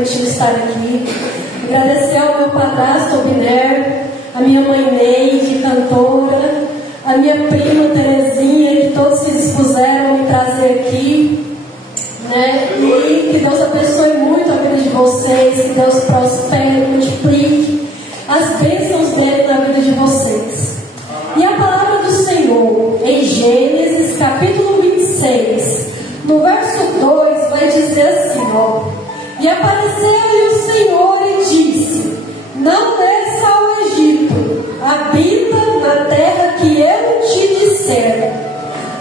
permitir estar aqui. Agradecer ao meu padrasto Obner, a minha mãe Neide, cantora, a minha prima Terezinha, que todos se dispuseram a me trazer aqui, né? E que Deus abençoe muito a vida de vocês, que Deus prospere, multiplique as bênçãos dele na vida de vocês. E a palavra do Senhor, em Gênesis capítulo 26, no verso 2, vai dizer assim, ó: e apareceu-lhe o Senhor e disse: não desça ao Egito, habita na terra que eu te disser.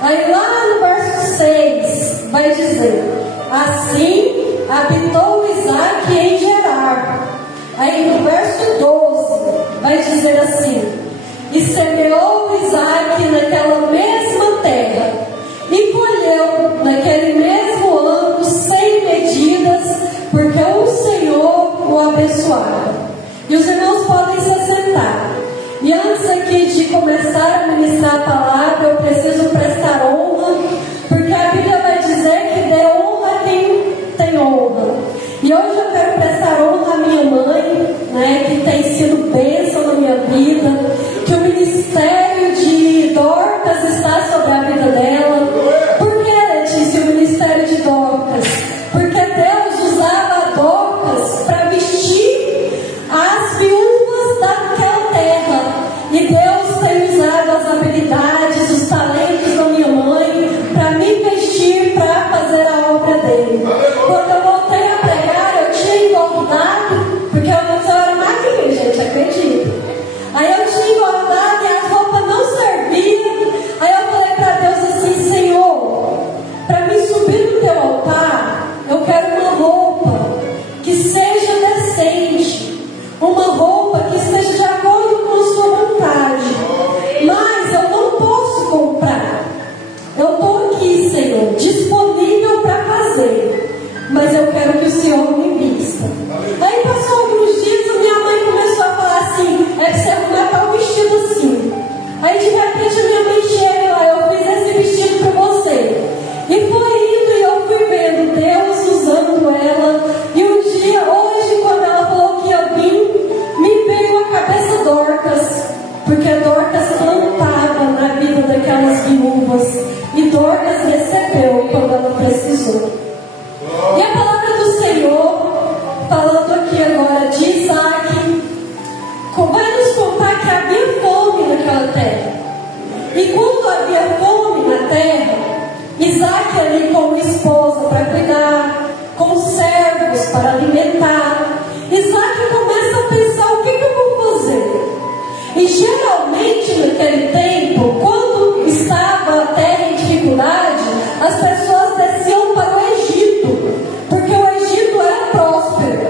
Aí lá no verso 6 vai dizer: assim habitou Isaque em Gerar. Aí no verso 12 vai dizer assim: e semeou Isaque naquela mesma terra, e colheu naquele mesmo ano 100 medidas, porque o Senhor o abençoava. E os irmãos podem se assentar. E antes aqui de começar a ministrar a palavra, eu preciso prestar honra, porque a Bíblia vai dizer que dê honra a quem tem honra. E hoje eu quero prestar honra à minha mãe, né, que tem sido bênção na minha vida, que o ministério de Dorcas está sobre a vida dela. Por que, Letícia, o ministério de Dorcas? Porque Deus usava a Dorcas para vestir as viúvas daquela terra. E Deus tem usado as habilidades, os talentos da minha mãe para me vestir, para fazer a obra dele. Quando eu voltei a pregar, eu tinha engordado, porque eu era magrinha, gente, acredita. Aí eu tinha engordado e as roupas não serviam. Aí eu falei para Deus assim: Senhor, para me subir no teu altar, eu quero uma roupa que seja decente, uma roupa que esteja de acordo com a sua vontade. Mas eu não posso comprar. Eu estou aqui, Senhor, disponível para fazer, mas eu quero que o Senhor me vista. Aí passou alguns dias, a minha mãe começou a falar assim: é que você arrumar tal vestido assim. Aí de repente a minha mãe chega lá: eu fiz esse vestido para você. E foi indo e eu fui vendo Deus usando ela. E um dia, hoje, quando ela falou que ia vir, me veio a cabeça Dorcas, porque Dorcas plantava na vida daquelas viúvas, e Dorcas recebeu quando ela precisou. E a palavra do Senhor, falando aqui agora de Isaque, vai nos contar que havia fome naquela terra. E quando havia fome na terra, Isaque ali com uma esposa para cuidar, com servos para alimentar, Isaque começa a pensar: o que eu vou fazer? E geralmente naquele tempo, quando estava a terra em dificuldade, as pessoas desciam para o Egito, porque o Egito era próspero.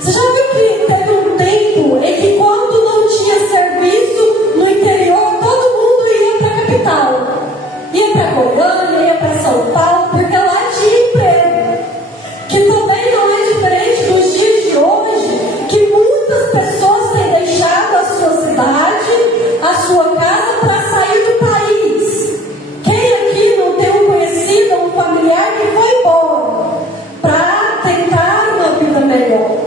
Você já viu que teve um tempo em que, quando não tinha serviço no interior, todo mundo ia para a capital, ia para Goiânia, ia para São Paulo, porque lá tinha emprego. Que também não é diferente dos dias de hoje, que muitas pessoas têm deixado a sua cidade, a sua casa, para sair do país. Quem aqui não tem um conhecido, um familiar que foi embora para tentar uma vida melhor?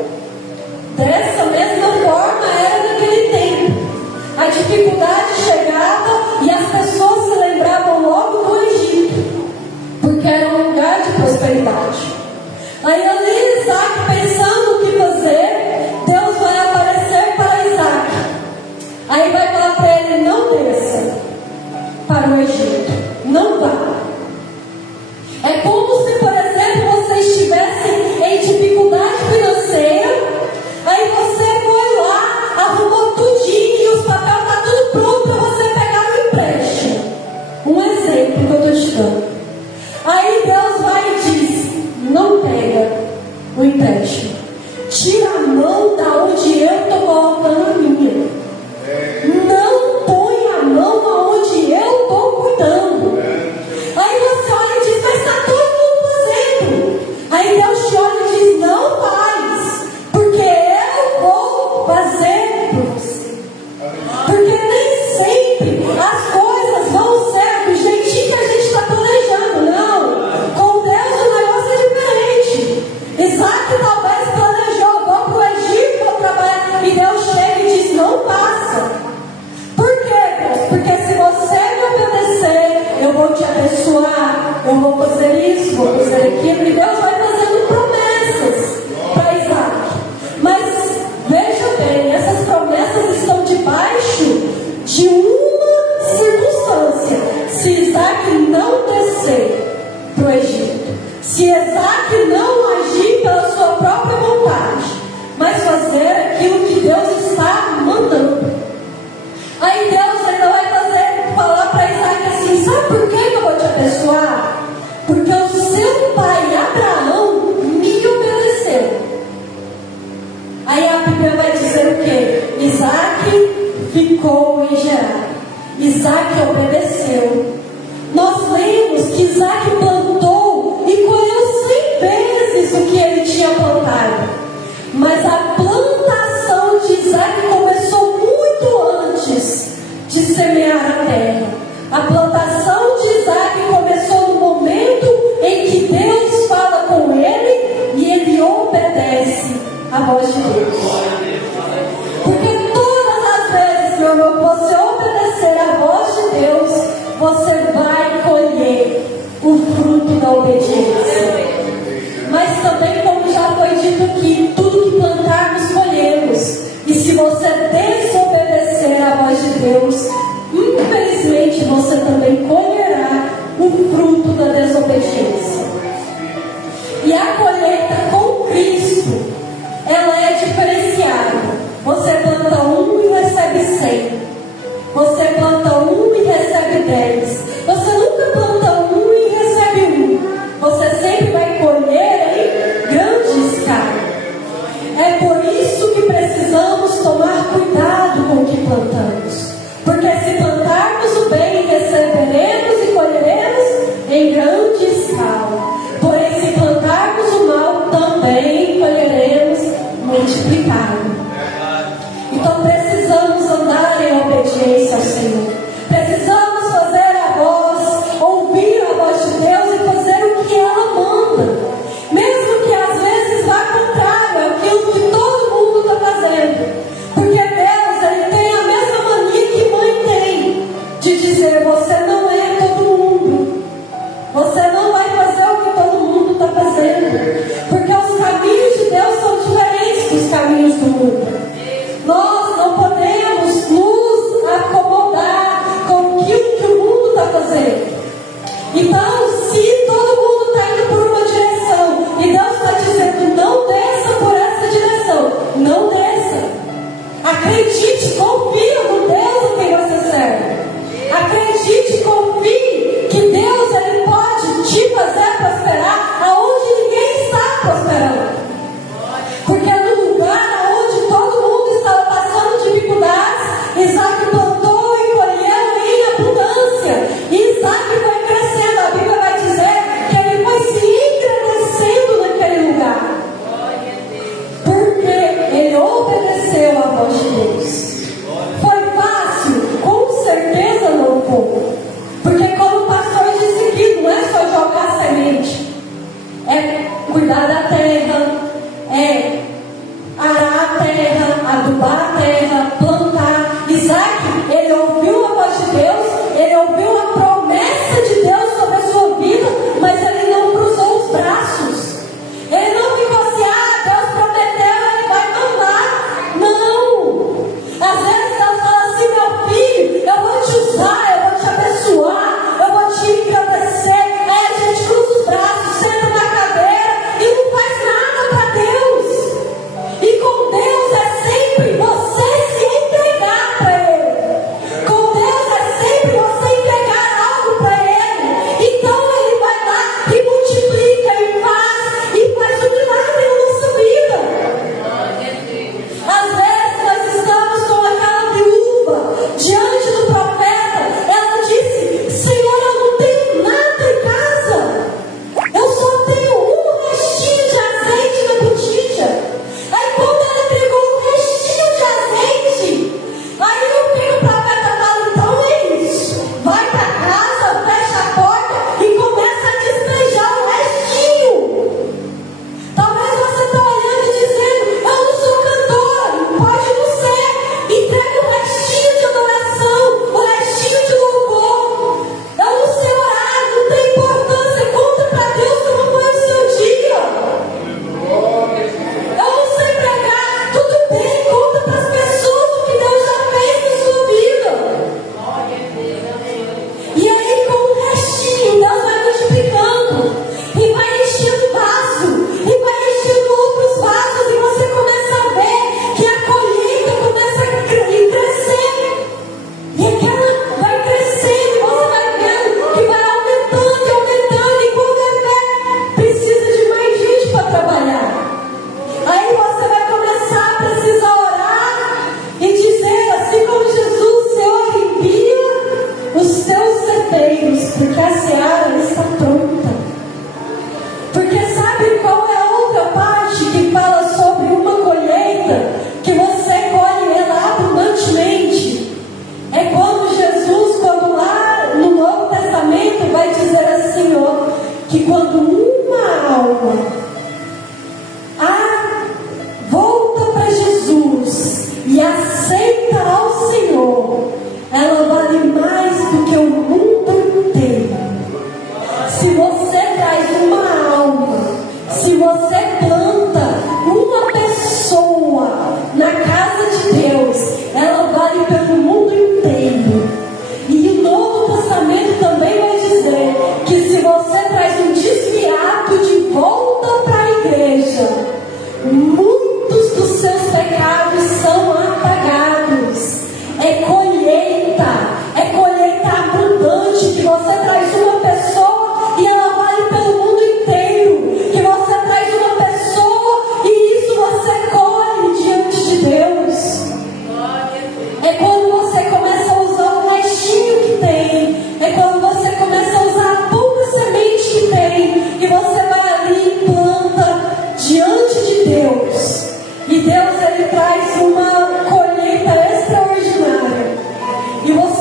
Dessa mesma forma era naquele tempo. A dificuldade chegava e as pessoas se lembravam logo do Egito, porque era um lugar de prosperidade. Aí ali Isaque, pensando o que fazer, Deus vai aparecer para Isaque. Aí vai falar para ele: não desça para o Egito, não vá. É como se, por exemplo, você estivesse em dificuldade financeira, aí você foi lá, arrumou tudinho e os papéis estão tudo pronto para você pegar um empréstimo. Um exemplo que eu estou te dando. Aí Deus vai e diz: não pega o empréstimo, tira a mão da onde eu estou colocando a minha. Não põe a mão aonde eu estou cuidando. abençoar? Porque o seu pai Abraão me obedeceu. Aí a Bíblia vai dizer o quê? Isaac ficou em Gerar. Isaac obedeceu. Nós lemos que Isaac plantou e colheu 100 vezes o que ele tinha plantado. Mas a plantação de Isaac começou muito antes de semear a terra. A plantação de Isaac começou no momento em que Deus fala com ele e ele obedece a voz de Deus. Porque todas as vezes, meu irmão, que você obedecer a voz de Deus, você vai colher o fruto da obediência. Mas também, como já foi dito aqui, tudo que plantarmos, colhemos. E se você desobedecer a voz de Deus, infelizmente você também colherá o fruto da desobediência. E a colheita com Cristo, ela é diferenciada. Você planta 1 e recebe 100. Você planta 1 e recebe 10. Você nunca planta 1 e recebe 1. Você sempre vai colher em grande escala. É por isso que precisamos tomar cuidado com o que plantamos. Porque se plantarmos o bem, receberemos e colheremos em grande escala. Porém, se plantarmos o mal, também colheremos multiplicado. Então precisamos andar em obediência ao Senhor.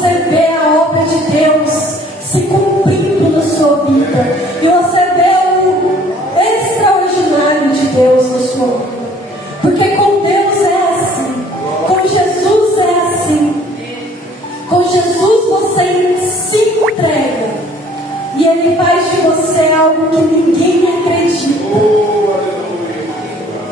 você vê a obra de Deus se cumprindo na sua vida, e você vê o extraordinário de Deus na sua vida. Porque com Deus é assim, com Jesus é assim. Com Jesus você se entrega, e Ele faz de você algo que ninguém acredita.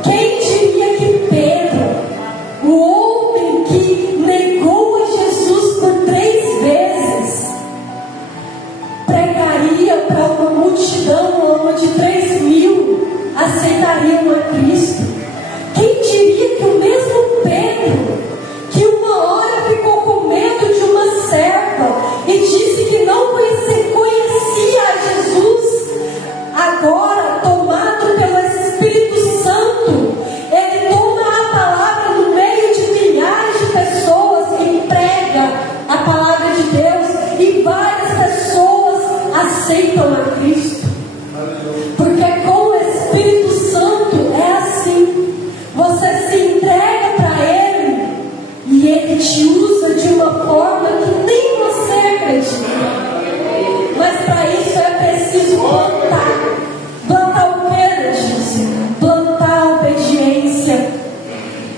Quem diria que Pedro, o homem que negou a Jesus por 3 vezes, pregaria para uma multidão onde 3.000 aceitariam a Cristo? Quem diria que o mesmo Pedro, que uma hora ficou com medo de uma serpa e disse que não conhecia a Jesus, agora, tomado pelo Espírito Santo, ele toma a palavra no meio de milhares de pessoas e prega a palavra de Deus, e várias pessoas aceitam a Cristo. Porque com o Espírito Santo é assim. Você se entrega para Ele e Ele te usa de uma forma que nem você acredita. Mas para isso é preciso plantar. Plantar o que, disse? Plantar obediência,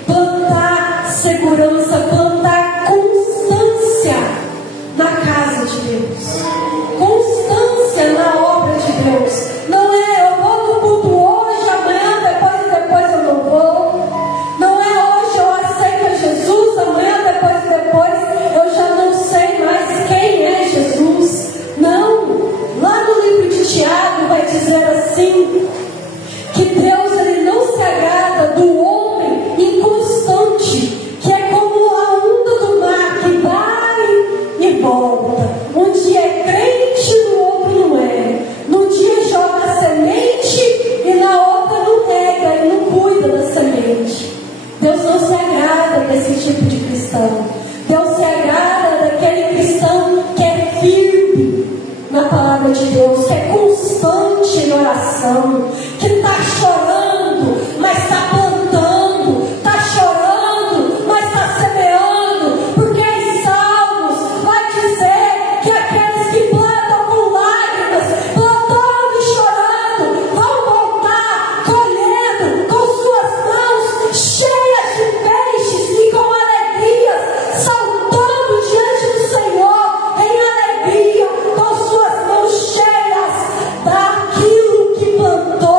plantar segurança, plantar constância na casa de Deus, constância na obra de Deus. Não é eu vou no culto hoje, amanhã, depois eu não vou. Não é hoje eu aceito Jesus, amanhã, depois eu já não sei mais quem é Jesus. Não. Lá no livro de Tiago vai dizer assim, que Deus ele não se agrada do homem inconstante, que é como a onda do mar que vai e volta. Um dia é crente, no outro não é. Num dia joga semente e na outra não rega e não cuida da semente. Deus não se agrada desse tipo de cristão. Deus se agrada daquele cristão que é firme na palavra de Deus, que é constante na oração, que está chorando, mas está plantando, está chorando, mas está semeando, porque em Salmos vai dizer que aqueles que plantam com lágrimas, plantando e chorando, vão voltar colhendo com suas mãos cheias de peixes e com alegria, saltando diante do Senhor em alegria, com suas mãos cheias daquilo que plantou.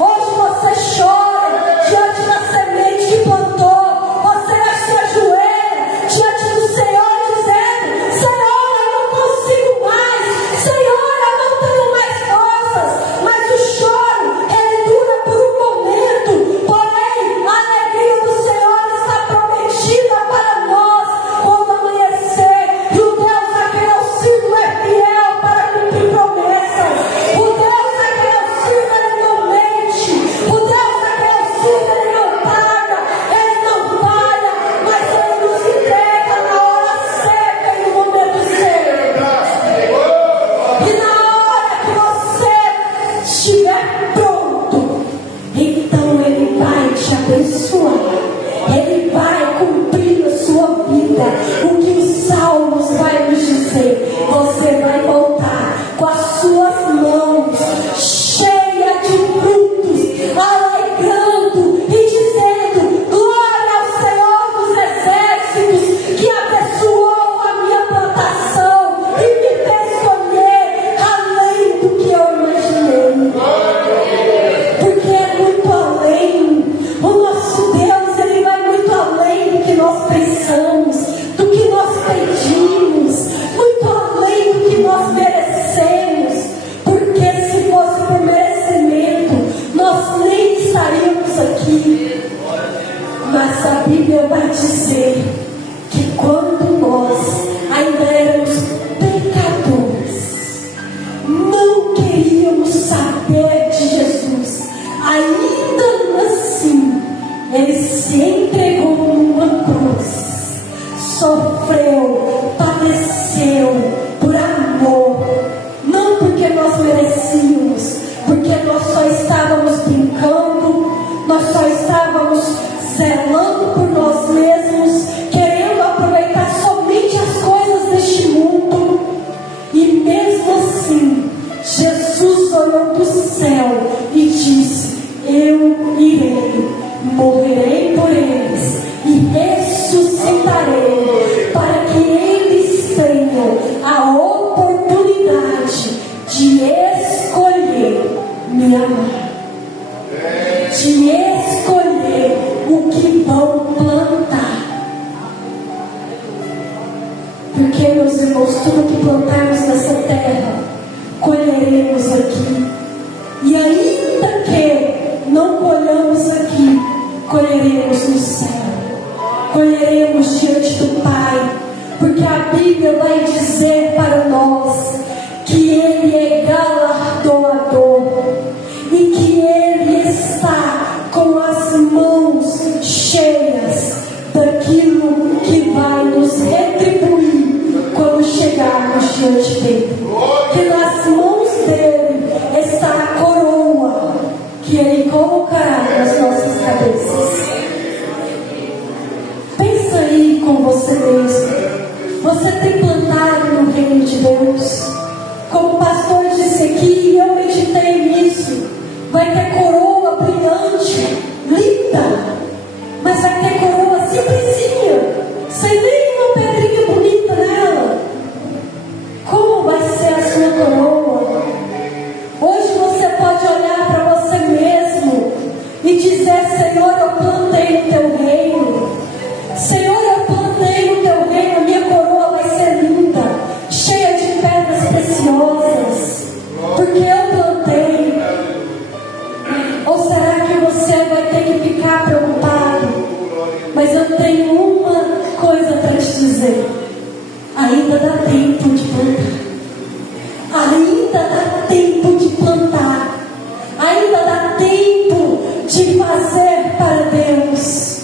Hoje você chora diante da semente que plantou. Você vai se ajoelha diante do Senhor dizendo: Senhor, eu não consigo mais, Senhor, eu não tenho mais forças. Mas o choro, ele dura por um momento, porém a alegria do Senhor está prometida para nós quando amanhecer. E o Deus a quem eu sirvo é fiel para cumprir promessas. O Deus a quem eu sirvo, ele não mente. O Deus a quem eu sirvo, ele não paga, ele não falha, mas ele nos entrega na hora certa e no momento certo. E na hora que você estiver pronto, então ele vai te abençoar. Ele vai cumprir na sua vida o que os Salmos vai nos dizer. Você vai voltar com as suas mãos cheias de frutos, alegrando e dizendo: glória ao Senhor dos exércitos, que abençoou a minha plantação e me fez colher além do que eu imaginei. Porque é muito além. O nosso Deus, ele vai muito além do que nós pensamos, do que nós pedimos, muito além do que nós merecemos. Porque se fosse por merecimento, nós nem estaríamos aqui. Mas a Bíblia vai dizer que quando nós ainda éramos pecadores, não queríamos saber de Jesus, ainda assim ele se entregou numa cruz, sofreu, padeceu por amor, não porque nós merecíamos, porque nós só estávamos brincando, nós só estávamos zelando por nós mesmos, querendo aproveitar somente as coisas Porque, meus irmãos, tudo que plantarmos nessa terra, colheremos aqui. E ainda que não colhamos aqui, colheremos no céu. Colheremos diante do Pai. Porque a Bíblia vai dizer para nós que Ele é galardoador e que Ele está com as mãos cheias daquilo que vai nos retribuir quando chegarmos diante dele. Que nas mãos dele está a coroa que Ele colocará nas nossas cabeças. Pensa aí com você mesmo. Você tem plantado no reino de Deus? Como o pastor disse aqui, eu meditei nisso. Vai ter coroa brilhante, linda, mas vai ter coroa simplesinha, sem nenhuma pedrinha bonita nela. Como vai ser a sua coroa? Hoje você pode olhar para você mesmo e dizer: Senhor, eu plantei no teu reino. Senhor, eu plantei no teu reino. A minha coroa vai ser linda, cheia de pedras preciosas, porque eu plantei. Ou será que você vai ter que ficar preocupado? Mas eu tenho uma coisa para te dizer: ainda dá tempo de plantar. Ainda dá tempo de plantar. Ainda dá tempo de fazer para Deus.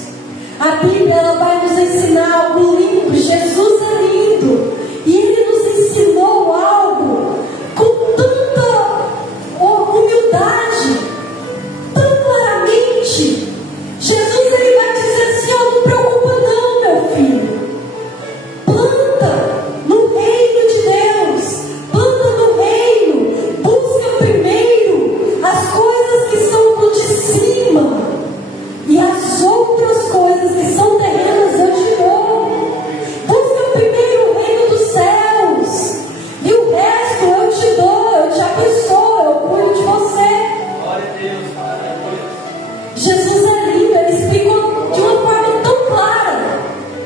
A Bíblia, ela vai nos ensinar algo lindo. Jesus é lindo e Ele nos ensinou algo com tanta humildade, tão claramente. Jesus, Ele vai dizer assim: ó, não preocupa não, meu filho. Planta no reino de Deus. Planta no reino. Busca primeiro as coisas que são do de cima, e as outras coisas que são terrenas eu te dou. Busca primeiro o reino dos céus, e o resto eu te dou, eu te abençoo, eu cuido de você. Jesus é lindo, Ele explicou de uma forma tão clara,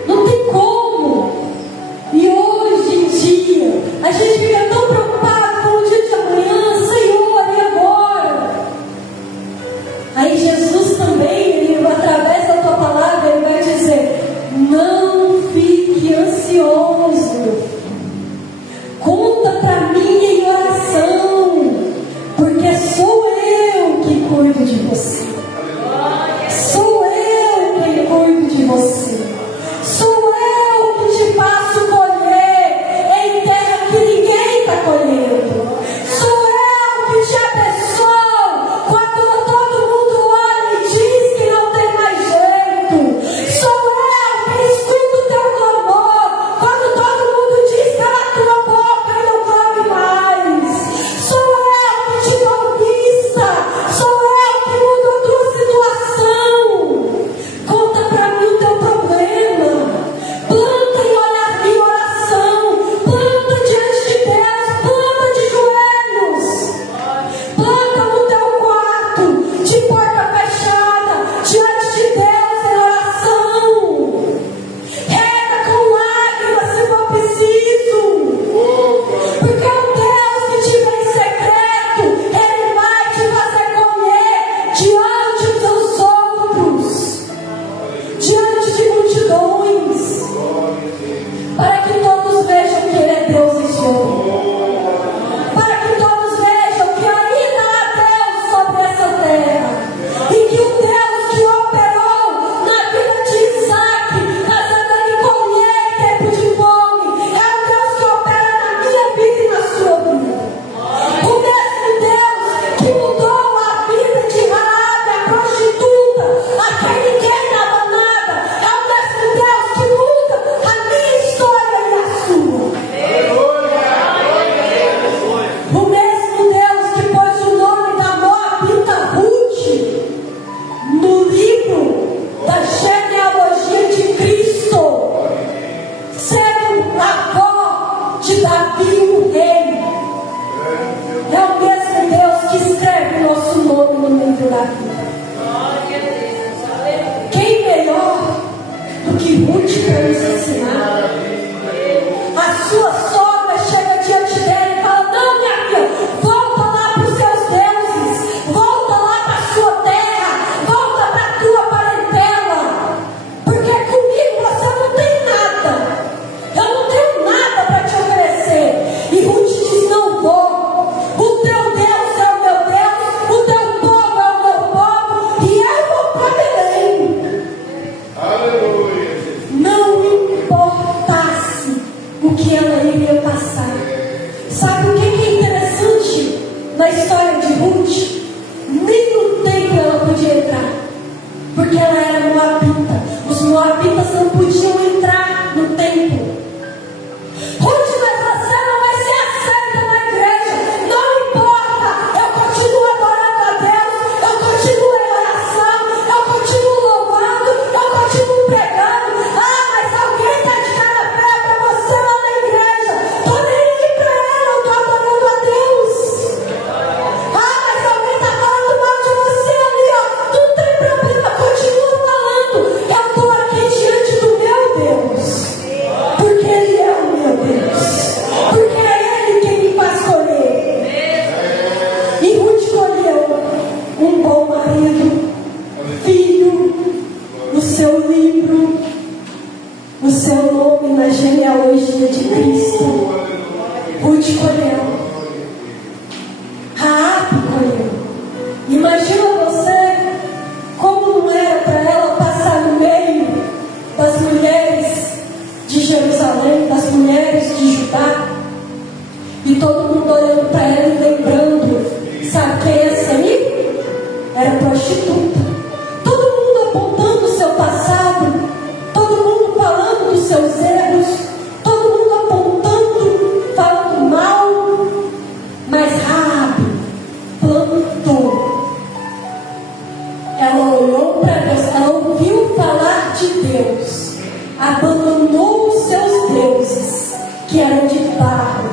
não tem como. E hoje em dia a gente fica tão preocupado com o dia de amanhã. Senhor, e agora? Aí Jesus também, Ele, através da tua palavra, Ele vai dizer: não fique ansioso, meu filho. Conta para mim em oração, porque sou eu que cuido de você. Sou eu quem cuido de você. Sou eu que te faço colher em terra que ninguém está colhendo. Sou eu que te abençoo quando todo mundo olha e diz que não tem mais jeito. Sou eu que escuto o teu clamor quando todo mundo diz: cala a tua boca e não clame mais. Sou eu que te dou vista. Sou eu que mudo a tua situação. Conta para mim o teu problema. Planta em oração. Planta diante de Deus. Planta de joelhos. Planta no teu quarto, de porta fechada, diante de Deus em oração. Rega com lágrimas se for preciso. Porque o Deus que te vê em secreto, Ele vai te fazer colher diante dos outros, diante de multidões, para que todos vejam que Ele é Deus em sua vida, para que todos vejam que ainda há Deus sobre essa terra, e que o Deus que operou na vida de Isaac, fazendo ele colher em tempo de fome, é o Deus que opera na minha vida e na sua vida. O mesmo Deus que mudou a vida de Raabe, a prostituta, a quem ninguém dava nada, é o mesmo Deus que muda a minha história e a sua. O mesmo Deus que pôs o nome da Moabita Ruth no livro da genealogia de Cristo, sendo avó de Davi, o rei, é o mesmo Deus que escreve o nosso nome no livro da vida. Quem melhor do que Ruth para nos ensinar? A sua sogra chega diante dela e fala: não, minha filha, volta lá para os seus deuses, volta lá para a sua terra, volta para a tua parentela, porque comigo você não tem nada, eu não tenho nada para te oferecer. E Ruth diz: não vou, o teu Deus é o meu Deus, o teu povo é o meu povo, e eu vou para Belém. Aleluia. Não importasse o que ela iria passar. Sabe o que é interessante na história de Ruth? Nem no templo ela podia entrar, porque ela era moabita. Os moabitas não podiam entrar no templo. Ruth, mas você não vai ser aceita na igreja. Não importa, eu continuo adorando a Deus, eu continuo em oração, eu continuo louvando, eu continuo pregando. Ah, mas alguém está de cara feia para você lá na igreja. Estou nem aí para ela, eu estou adorando a Deus. Ah, mas alguém está falando mal de você ali, ó. Não tem problema, continua falando. Eu estou aqui diante do meu Deus, porque Ele é o meu Deus, porque é Ele quem me faz escolher. E Ruth escolheu um bom marido, filho, o seu livro, o seu nome na genealogia de Cristo. Ruth escolheu. Raabe escolheu. Imagina você como não era para ela passar no meio das mulheres de Jerusalém, das mulheres de Judá, e todo mundo olhando para ela e lembrando: sabe quem é essa aí? Era prostituta. Todo mundo apontando o seu passado, todo mundo falando dos seus erros, todo mundo apontando, falando mal. Mas Raabe plantou. Ela olhou para Deus, ela ouviu falar de Deus, abandonou os seus deuses, que eram de barro,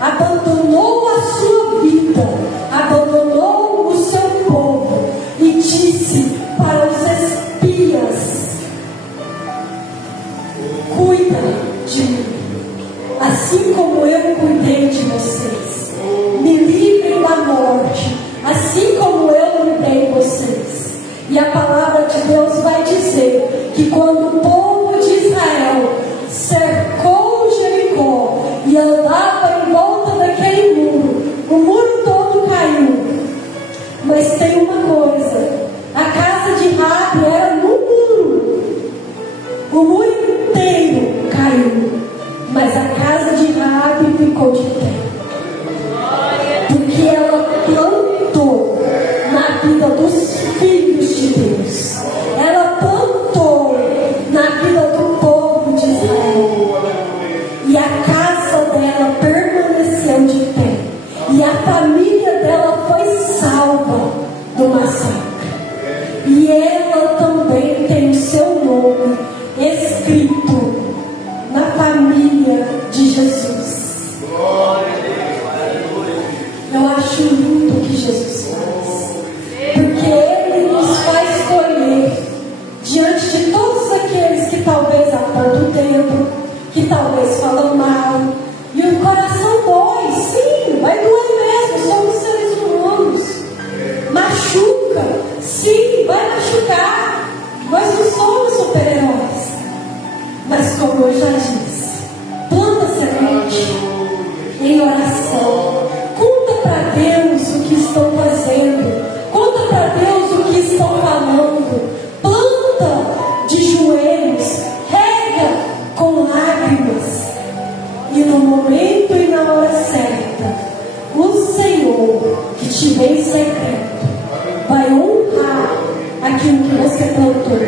abandonou a sua vida, abandonou o seu povo, e disse para os espias: cuida de mim, assim como eu cuidei de vocês. Me livrem da morte, assim como eu livrei vocês. E a palavra de Deus vai dizer que quando o povo de Israel cercou Jericó e andava em volta daquele muro, o muro todo caiu. Mas tem uma coisa: a casa de Raabe era no muro, o muro inteiro caiu, mas a casa de Raabe ficou de pé, porque ela plantou na vida dos filhos de Deus, ela plantou na vida do povo de Israel, e a casa dela permaneceu de pé, e a família dela foi salva do massacre, e ela também tem o seu nome escrito na família de Jesus. Eu acho lindo o que Jesus faz, porque Ele nos faz escolher diante de todos aqueles que talvez apontam o dedo, que talvez falam mal, e o coração dói. Sim, vai doer mesmo, somos seres humanos. Machuca, sim, vai machucar. Nós não somos super-heróis, mas como eu já disse, planta semente em oração, conta para Deus o que estão fazendo, conta para Deus o que estão falando, planta de joelhos, rega com lágrimas, e no momento e na hora certa, o Senhor que te vê em secreto vai honrar aquilo que você plantou,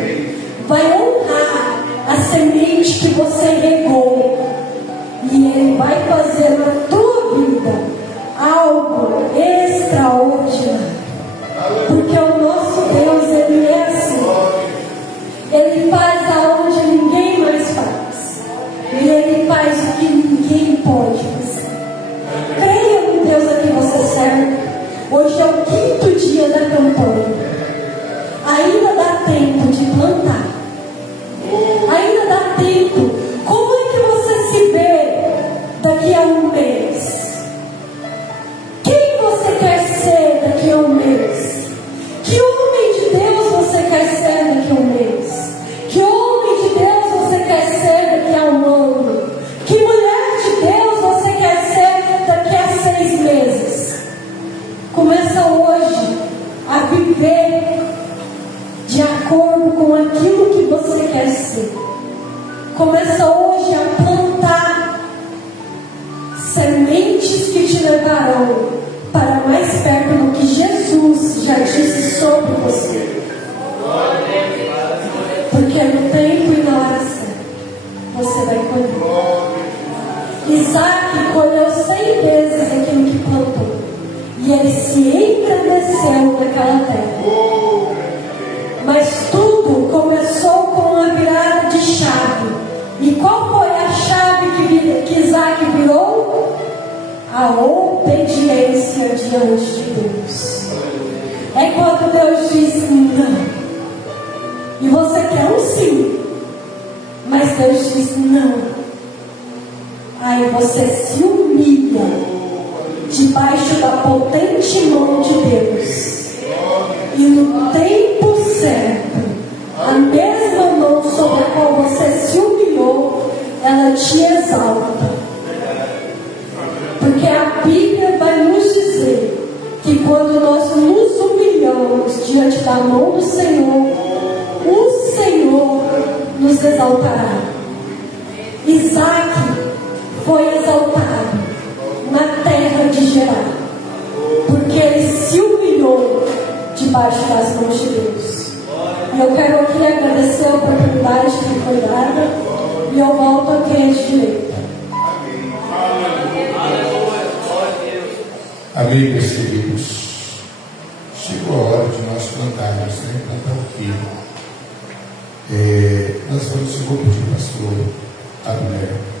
vai honrar a semente que você regou, e Ele vai fazer na tua vida algo extraordinário, porque o nosso Deus, Ele é assim, Ele faz aonde ninguém mais faz, e Ele faz o que ninguém pode fazer. Creia no Deus a quem você serve. Hoje é o 5º dia da campanha, ainda dá tempo de plantar, ainda dá tempo. Como é que você se vê Isaac colheu 100 vezes aquilo que plantou. E ele se engrandeceu naquela terra. Mas tudo começou com uma virada de chave. E qual foi a chave que Isaac virou? A obediência diante de Deus. É quando Deus diz não. E você quer um sim. Mas Deus diz não. Aí você se humilha debaixo da potente mão de Deus. E no tempo certo, a mesma mão sobre a qual você se humilhou, ela te exalta. Porque a Bíblia vai nos dizer que quando nós nos humilhamos diante da mão do Senhor, o Senhor nos exaltará. Isaac foi exaltado na terra de Gerar, porque ele se humilhou debaixo das mãos de Deus. E eu quero aqui agradecer a oportunidade que me foi dada, e eu volto aqui à direita. Amigos queridos, chegou a hora de nós plantarmos, né? Plantar o filho. Nós vamos, eu vou pedir ao pastor Abner